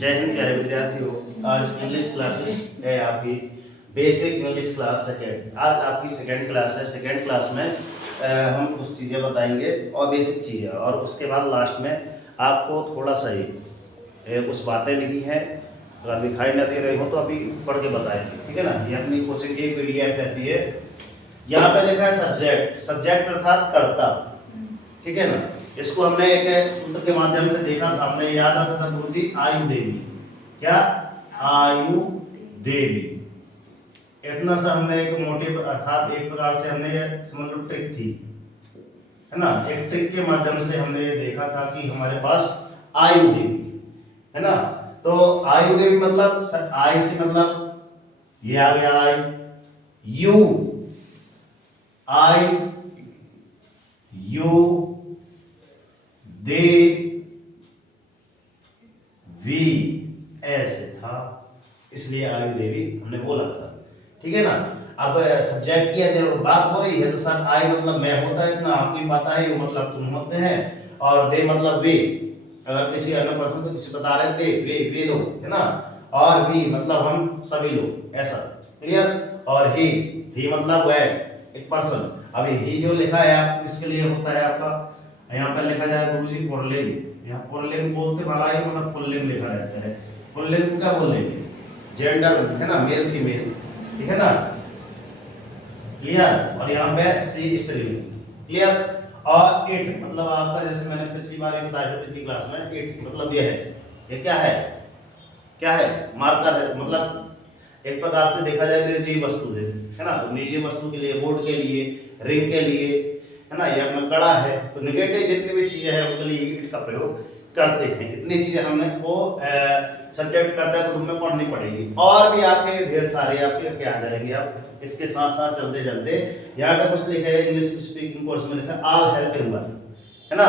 जय हिंद प्यारे विद्यार्थियों। आज इंग्लिश क्लासेस है आपकी बेसिक इंग्लिश क्लास सेकेंड। आज आपकी सेकेंड क्लास है। सेकेंड क्लास में हम कुछ चीज़ें बताएंगे और बेसिक चीज़ें, और उसके बाद लास्ट में आपको थोड़ा सा ही कुछ बातें लिखी हैं, अगर दिखाई ना दे रही हो तो अभी पढ़ के बताएंगे, ठीक है ना। ये अपनी कोचिंग की PDF रहती है। यहाँ पे लिखा है सब्जेक्ट। सब्जेक्ट अर्थात कर्ता, ठीक है ना। इसको हमने एक सूत्र के माध्यम से देखा था, हमने याद रखा था गुरुजी, आयु देवी। क्या? आयु देवी। इतना सा हमने एक मोटे अर्थात एक प्रकार से हमने ये समझ लो ट्रिक थी, है ना। एक ट्रिक के माध्यम से हमने ये देखा था कि हमारे पास आयु देवी है ना। तो आयु देवी मतलब आई से मतलब ये आ गया I, you I you they we ऐसे था, इसलिए आयु देवी हमने बोला था, ठीक है ना। अब सब्जेक्ट की अगर बात हो रही है तो सर आई मतलब मैं होता है, इतना आपको ही पता है। यू मतलब तुम होते हैं, और दे मतलब वे। अगर किसी अन्य पर्सन को किसी बता रहे थे वे लोग, है ना। और वी मतलब हम सभी लोग, ऐसा क्लियर। और ही मतलब वह एक पर्सन। अभी ही जो लिखा है आप किसके लिए होता है आपका, यहाँ पर लिखा जाए गुरुजी पुल्लिंग। यहाँ पुल्लिंग बोलते भला ही मतलब पुल्लिंग लिखा रहता है। पुल्लिंग को क्या बोलेंगे? जेंडर, है ना, मेल फीमेल, ठीक है ना, क्लियर। और यहाँ पे सी स्त्रीलिंग, क्लियर। और इट मतलब आपका, जैसे मैंने पिछली बार ही बताया था पिछली क्लास में, इट मतलब ये है। ये क्या है? क्या है? मार्कर है। मतलब एक प्रकार से देखा जाए निर्जीव वस्तु है ना। तो निर्जीव वस्तु के लिए, बोर्ड के लिए, रिंग के लिए, है ना, या अपना कड़ा है, तो निगेटिव जितनी भी चीजें हैं उनके लिए इट का प्रयोग करते हैं। इतनी चीजें हमने वो सब्जेक्ट कर्ता के रूप में पढ़नी पड़ेगी। और भी आपके ढेर सारे आपके क्या आ जाएंगे। आप इसके साथ साथ चलते चलते यहाँ पे कुछ लिखा है इंग्लिश स्पीकिंग कोर्स में, लिखा ऑल हेल्पिंग वन, है ना।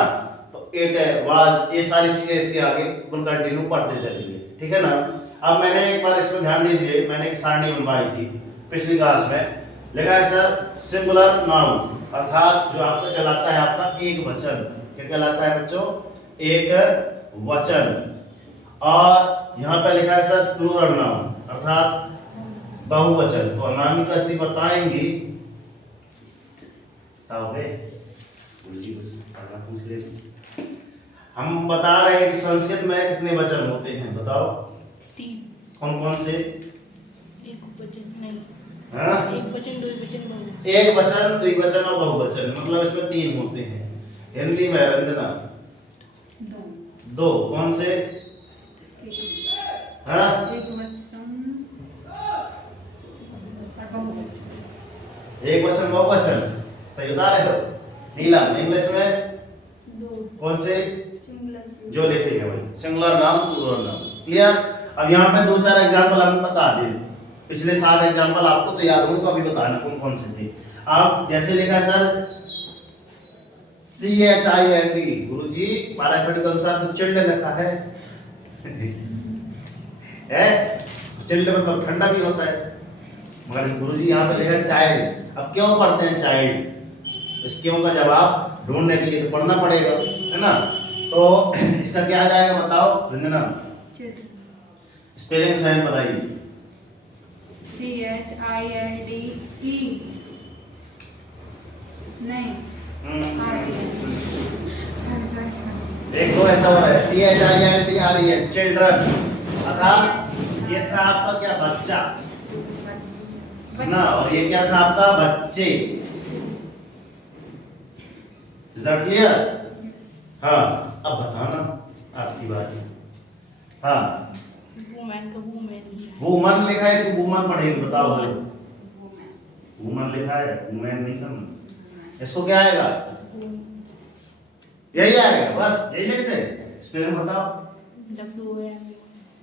तो इट वाज, ये सारी चीजें इसके आगे अपन कंटिन्यू पढ़ते चलेंगे, ठीक है ना। अब मैंने एक बार इसमें ध्यान दीजिए, मैंने एक सारणी बनवाई थी पिछली क्लास में। लिखा है सर सिंगुलर नाउन, अर्थात जो आपका कहलाता है आपका एक वचन। क्या कहलाता है बच्चों? एक वचन। और यहाँ पे लिखा है सर प्लूरल नाउन, अर्थात बहुवचन। तो अनामिका जी बताएंगी, हम बता रहे हैं कि संस्कृत में कितने वचन होते हैं, बताओ। 3। कौन कौन से? एक वचन नहीं, हाँ? एक वचन, दो वचन, बहुवचन। एक वचन, द्विवचन और बहुवचन, मतलब इसमें 3 होते हैं। हिंदी में रंजना 2 कौन से? हाँ? एक वचन बहुवचन, सही बता रहे हो। नीलम इंग्लिश में कौन से? जो लिखेंगे वही, singular noun, plural noun, clear. अब यहाँ पे 2-4 एग्जांपल हम बता दें। पिछले 7 एग्जांपल आपको तो याद होंगे, तो अभी बताना कौन कौन से थे। आप जैसे लिखा है सर CHILD, गुरुजी पाराखंड के अनुसार तो चिल्ड लिखा है चिल्ड मतलब ठंडा भी होता है, मगर गुरुजी यहाँ पे लिखा है चाइल्ड। अब क्यों पढ़ते हैं चाइल्ड? इस क्यों का जवाब ढूंढने के लिए तो पढ़ना पड़ेगा, है ना। तो इसका क्या आ जाएगा बताओ रंजना? स्पेलिंग सही बताइए। CHILDE नहीं, देख लो ऐसा हो रहा है, CHILDREN, चिल्ड्रन, अर्थात ये था आपका क्या? बच्चा ना। और ये क्या था आपका? बच्चे। Is that clear? हाँ, अब बताना आपकी बारी। हाँ, वुमेन का वुमेन ही है। वुमन लिखा है तो वुमन पढ़ेंगे, बताओ भाई। वुमन लिखा है, वुमेन नहीं करना। इसको क्या आएगा? यही आएगा, बस यही लिख दे। स्पेलिंग बताओ।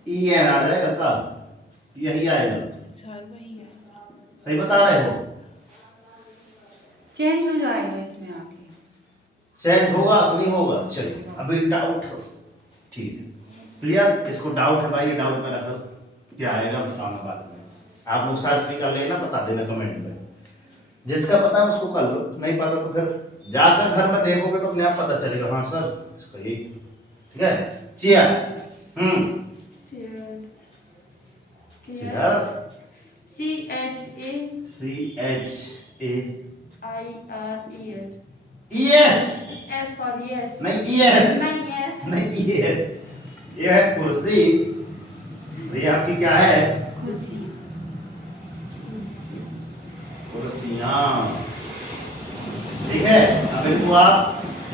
WEN आ जाएगा का, यही आएगा। सर वही है। सही बता रहे हो? चेंज हो जाएगा इसमें आगे। चेंज होगा तो नहीं होगा? चलिए, अभी डाउट है, ठीक है, क्लियर। इसको डाउट है भाई, डाउट में रखो, क्या आएगा बताना बाद में। आप लोग सर्च भी कर लेना, बता देना कमेंट में। जिसका पता है उसको कर लो, नहीं पता तो फिर जाकर घर में देखोगे तो अपने आप पता चलेगा। हाँ सर इसका यही, ठीक है। चेयर, चेयर CHAIRES CHAES नहीं ES नहीं ES ये है कुर्सी। ये आपकी क्या है? कुर्सी। कुर्सियाँ। ठीक है, अब इनको आप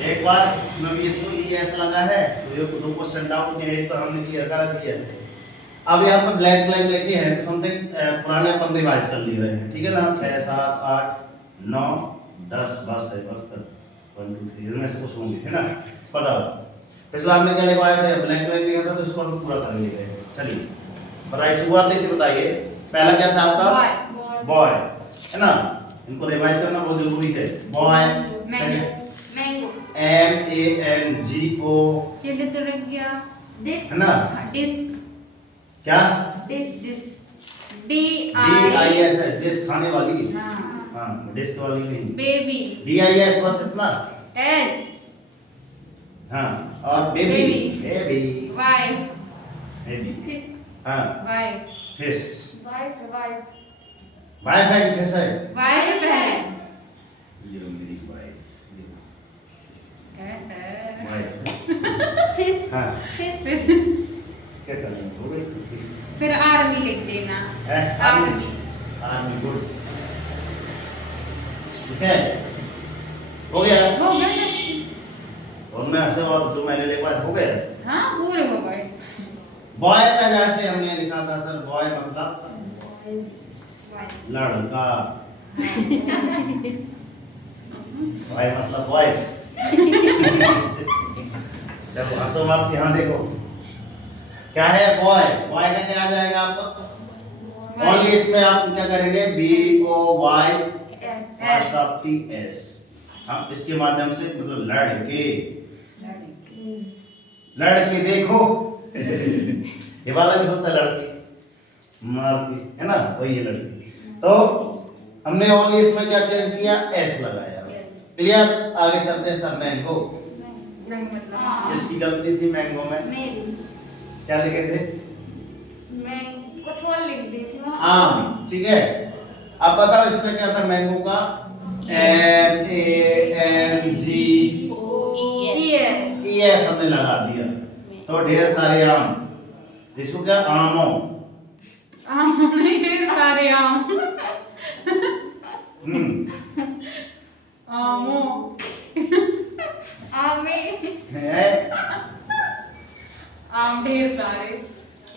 एक बार इसमें भी इसको ES लगा है तो ये दो क्वेश्चन डाउट किए, एक तो हमने क्लियर करा दिया है। अब यहाँ पर ब्लैक ब्लैक लिखे हैं तो समथिंग पुराने अपन रिवाइज कर ले रहे हैं। ठीक है ना, 6 7 8 9 10 बस है, बस कर 1 2 3 इनमें से कुछ होंगे, है ना। बताओ पिछला हमने क्या लिखवाया था? ब्लैक ब्लैक लिखा था तो इसको हम पूरा कर लेते हैं। चलिए बताइए, शुरुआत से बताइए। पहला क्या था आपका? बॉय, है ना। इनको रिवाइज करना बहुत जरूरी है। बॉय, मैंगो MANGO, चिल्ड तो लग गया। डिस है ना। डिस क्या? डिस DIS है, डिस खाने वाली। हाँ हाँ, डिस्क वाली नहीं। बेबी DIS बस इतना। एज हाँ, और बेबी बेबी वाइफ बेबी हाँ, वाइफ फिश वाइफ वाइफ है कि फिश है? वाइफ है ये मेरी वाइफ है वाइफ फिश हाँ, फिश क्या करना है? हो गई फिश फिर आर्मी लिख देना। है। Army army good. ठीक है, हो गया। हो गया। और मैं ऐसे और जो मैंने लिखा हो गया। हाँ पूरे हो गए। बॉय का जैसे हमने लिखा था सर, बॉय मतलब लड़का, बॉय मतलब बॉयज। जब हंसो मत, यहाँ देखो क्या है बॉय। बॉय का क्या आ जाएगा आपको? ओनली इसमें आप क्या करेंगे? BOYS। हम इसके माध्यम से मतलब लड़के, लड़के देखो। ये वाला भी होता है लड़की, मारती है ना, वही है लड़की। तो हमने ओनली इसमें क्या चेंज किया? S लगाया। क्लियर? आगे चलते हैं सर। मैंगो, मतलब किसकी गलती थी मैंगो में? मेरी क्या लिखे थे? मैं कुछ और लिख दी थी ना। आम। ठीक है, अब बताओ इसमें क्या था मैंगो का? MANGES हमने लगा दिया तो ढेर सारे आम। इसको क्या? आमों। आम नहीं, ढेर सारे आम। आमो आमे है आम ढेर सारे।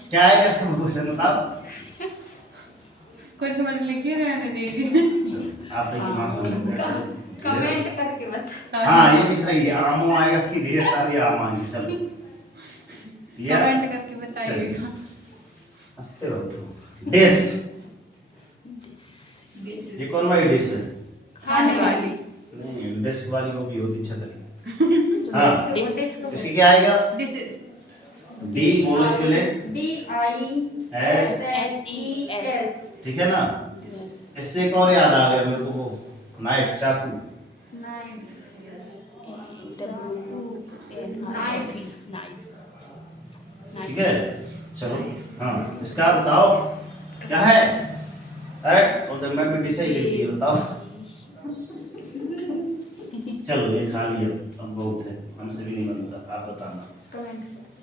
क्या है इसका क्वेश्चन बताओ? कुछ समझ लिखे रहने देगी। आप एक मां समझ कमेंट करके बता। हाँ, ये भी सही है। आमों आएगा कि ढेर सारी आम आएंगे। चलो कमेंट करके बताइएगा। हंसते हो तो। डिश, ये कौन वाली डिश है? खाने वाली। नहीं, डिश वाली वो भी होती छतरी। हाँ, डिस्को इसकी क्या आएगा? दिस इज D बोलो इसके लिए। DISHES। ठीक है ना। इससे एक और याद आ गया मेरे को, नाइफ, चाकू। ठीक है, चलो। हाँ, इसका बताओ क्या है? अरे उधर मैं भी डिश ही लिख दिया, बताओ। चलो ये खा लिया, अब बहुत है, हमसे भी नहीं बनता, आप बताना।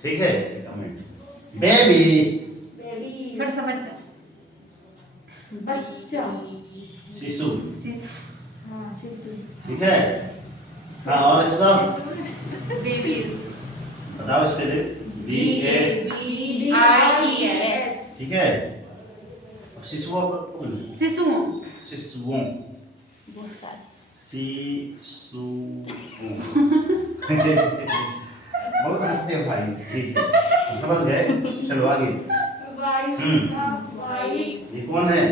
ठीक है, कमेंट। बेबी, छोटा सा बच्चा। बच्चा शिशु। शिशु। हाँ शिशु। ठीक है। हाँ, और इसका बेबीज। बताओ इसके लिए। BABIES। ठीक है। अब शिशुओं पर शिशुओं। शिशुओं बहुत सारे। शिशुओं बहुत हंसते हो भाई। ठीक है, हम समझ गए। चलो आगे। ये कौन है?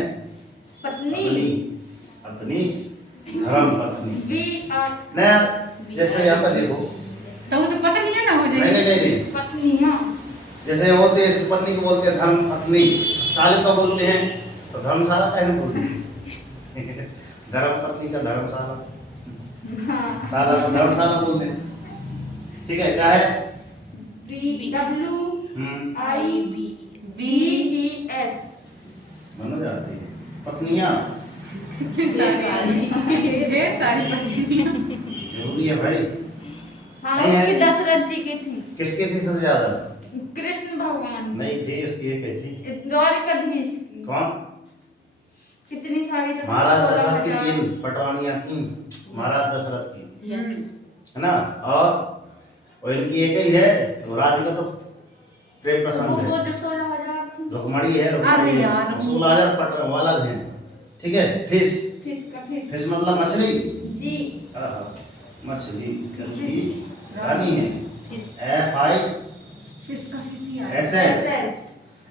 पत्नी। पत्नी, धर्म पत्नी। ना जैसे यहाँ पर देखो, तो वो तो पत्नी है ना, हो नहीं जाएगी। नहीं नहीं, पत्नी हाँ। जैसे होते हैं पत्नी को बोलते हैं धर्म पत्नी, साले को बोलते हैं तो धर्मशाला का है बोलते हैं। धर्म पत्नी का धर्मशाला, साला को धर्मशाला बोलते हैं। ठीक है, क्या है? WIBES। बन जाती है। पत्नियां ढेर सारी पत्नियां। जरूरी है भाई। हाँ नहीं है। उसकी दशरथ जी की थी। किसकी थी सबसे ज्यादा? कृष्ण भगवान नहीं थी, उसकी एक ही थी। द्वारिकाधीश की। कौन? कितनी सारी तो महाराज 16 दशरथ की हजार। 3 पटरानियां थी महाराज दशरथ की, यस है ना। और इनकी एक ही है, वो राधिका तो प्रेम प्रसंग वो है। जो 16,000 थी। रुक्मणी है, अरे यार, 16,000 पट वाला है। ठीक है। फिश, फिश का फिश। फिश मतलब मछली। जी। मछली की रानी है। फिश FI फिश का फिश ही आया। SS, SH।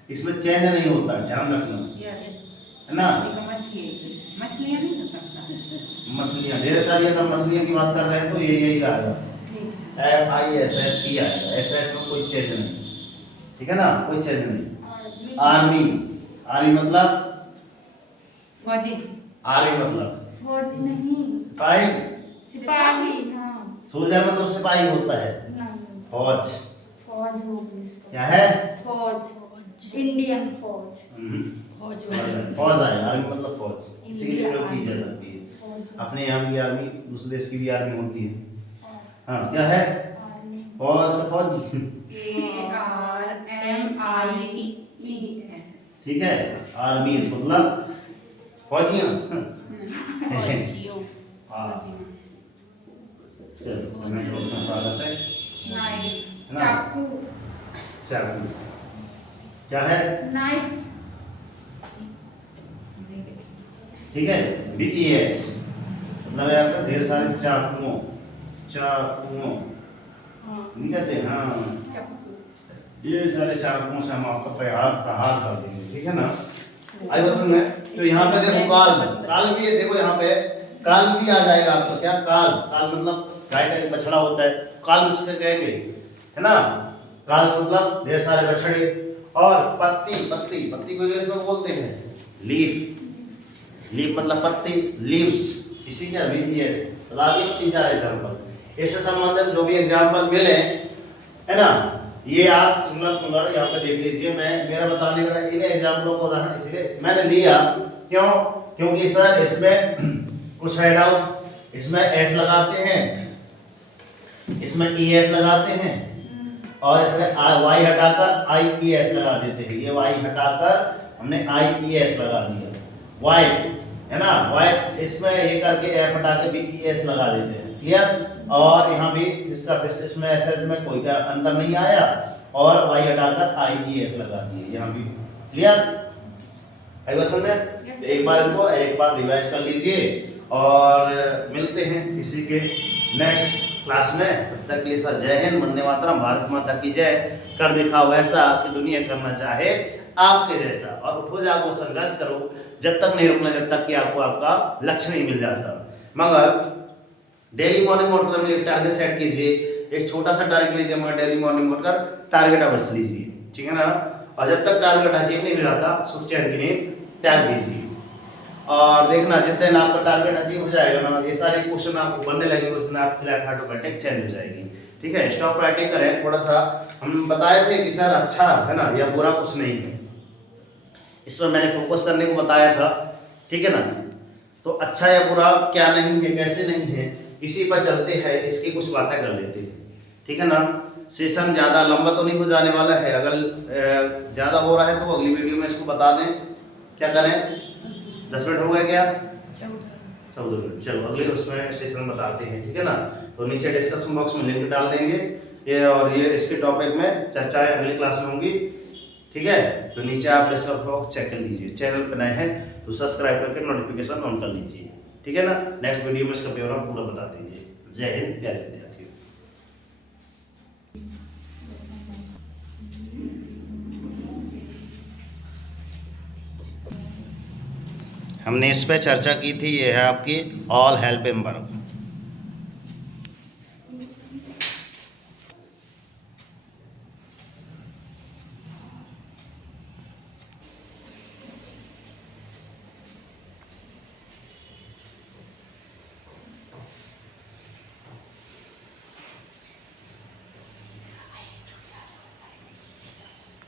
इसमें चेंज नहीं होता, ध्यान रखना, यस है ना। मछली का मछली है इसे। मछलियां नहीं हो सकता। मछलियां ढेर सारी है, तो मछलियों की बात कर रहे हैं तो ये यही आएगा, ठीक है। FISH ही आएगा। SS में कोई चेंज नहीं, ठीक है ना, कोई चेंज नहीं। आर्मी, आर्मी मतलब फौजी आर्मी मतलब फौज नहीं। सिपाही। सिपाही। हाँ। सोल्जर मतलब सिपाही होता है। नहीं। फौज फौज होगी इसका। क्या है? फौज। इंडियन फौज। फौज फौज है, आर्मी मतलब फौज, इसी के लिए प्रयोग की जा सकती है। फौज। अपने यहाँ की आर्मी, दूसरे देश की भी आर्मी होती है। हाँ, हाँ, क्या है? आर्मी। फौज का फौजी। ARMIES। ठीक है। आर्मी मतलब फौजियाँ। फौजियों हाँ। फौजियों। चलो, हमें लोग से स्वागत है। नाइफ ना? चाकू चाकू क्या है? नाइफ्स। ठीक है। BES मतलब है आपका ढेर सारे चाकुओं, चाकुओं नहीं कहते, हाँ, चाकू ये सारे चाकुओं से हम आपका प्रहार कर देंगे, ठीक है ना। आई बस में तो यहाँ पे देखो काल, काल भी है, देखो यहाँ पे काल भी आ जाएगा आपका। क्या काल? काल मतलब गाय का एक बछड़ा होता है, काल इसके कहेंगे, है ना। काल से मतलब ढेर सारे बछड़े। और पत्ती, पत्ती, पत्ती को इंग्लिश में बोलते हैं लीफ। लीफ मतलब पत्ती, लीव्स, इसी के BES बता दिए 3-4 एग्जांपल। इससे संबंधित जो भी एग्जांपल मिले, है ना, ये आप जुमला यहाँ पे देख लीजिए। मैं मेरा बताने का इन एग्जांपलों को उदाहरण इसलिए मैंने लिया, क्यों? क्योंकि सर इसमें कुछ है डाउट, इसमें S लगाते हैं, इसमें ES लगाते हैं, और इसमें Y हटाकर IES लगा देते हैं। ये Y हटाकर हमने IES लगा दिया, Y, है ना, Y इसमें ये करके F हटा के BES लगा देते हैं। क्लियर? और यहाँ भी इसका इसमें SS में कोई का अंतर नहीं आया, और Y हटाकर IES लगा दिए यहाँ भी। क्लियर? आई बस में एक बार इनको एक बार रिवाइज कर लीजिए, और मिलते हैं इसी के नेक्स्ट क्लास में। तब तक के लिए सर जय हिंद, वंदे मातरम, भारत माता की जय। कर दिखाओ ऐसा कि दुनिया करना चाहे आपके जैसा, और उठो जागो संघर्ष करो, जब तक नहीं रुकना, जब तक कि आपको आपका लक्ष्य नहीं मिल जाता। मगर डेली मॉर्निंग उठकर एक टारगेट सेट कीजिए, एक छोटा सा टारगेट लीजिए, मगर डेली मॉर्निंग उठकर टारगेट अवश्य लीजिए, ठीक है ना। और जब तक टारगेट अचीव नहीं हो जाता, सुख चैन की नींद त्याग दीजिए। और देखना जिस दिन आपका टारगेट अचीव हो जाएगा ना, ये सारे क्वेश्चन आपको बनने लगेंगे, उस दिन आपकी लाइफ ऑटोमेटिक चेंज हो जाएगी। ठीक है, स्टॉप राइटिंग करें थोड़ा सा। हम बताए थे कि सर अच्छा है ना या बुरा कुछ नहीं है, इस पर मैंने फोकस करने को बताया था, ठीक है ना। तो अच्छा या बुरा क्या नहीं है, कैसे नहीं है, इसी पर चलते हैं, इसकी कुछ बातें कर लेते हैं, ठीक है ना। सेशन ज़्यादा लंबा तो नहीं हो जाने वाला है, अगर ज़्यादा हो रहा है तो अगली वीडियो में इसको बता दें। क्या करें? 10 मिनट हो गए क्या? 14 मिनट। चलो अगले उसमें सेशन बताते हैं, ठीक है ना। तो नीचे डिस्कशन बॉक्स में लिंक डाल देंगे ये, और ये इसके टॉपिक में चर्चाएं अगली क्लास में होंगी, ठीक है। तो नीचे आप डिस्कशन बॉक्स चेक कर लीजिए। चैनल पर नए हैं तो सब्सक्राइब करके नोटिफिकेशन ऑन कर लीजिए, ठीक है ना। नेक्स्ट वीडियो में इसका ब्यौरा पूरा बता देंगे। जय हिंद प्यारे विद्यार्थियों। हमने इस पे चर्चा की थी, ये है आपकी ऑल हेल्प एम वर्ब।